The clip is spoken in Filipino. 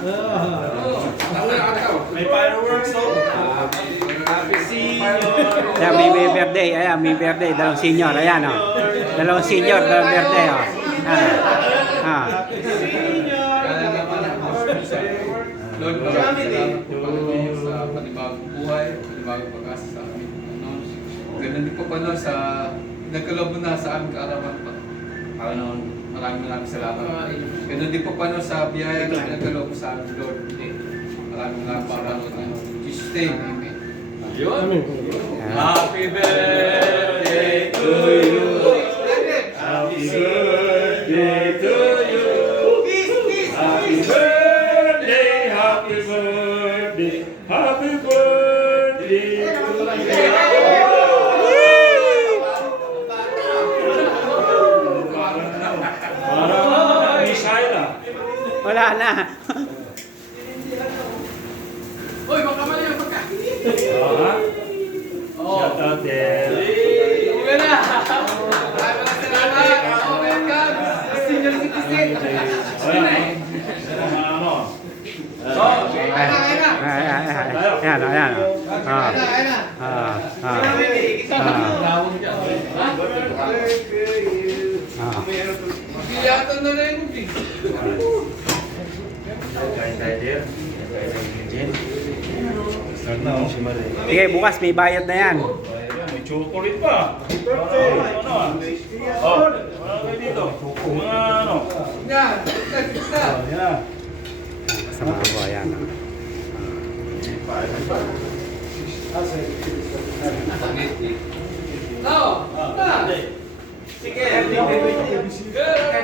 May fireworks, no? Happy senior! Ayan, may birthday. Ayan, may birthday. Dalawang senior. Ayan, o. Dalawang senior, dalawang birthday, o. Happy senior! Lord, maraming salamat po Panginoon sa panibagong buhay, panibagong pag-asa sa amin. Ganun din po Panginoon sa nagkaloob mo na sa aming kaarawan pa. Panginoon, maraming salamat. Ganun din po Panginoon sa biyaya na nagkaloob mo sa amin, Lord. Maraming salamat. In Jesus' name, amen. Happy birthday to you! Happy birthday to you! Happy birthday, happy birthday, happy birthday to you! Parang Misael ah. Wala na. Uy, baka mali ang pagka! Ha? Shout out there. Uwi na! Maraming salamat! Welcome! Senior citizen! Ano? Ayan, ayan. Magkilatan na rin yung big. Sige, bukas may bayad na yan. May chocolate pa. Ano ah? Oh, ano kayo dito? Mga ano? Na! Na! Yan. Kasama ko, ayan. No! Na! Sige! Good!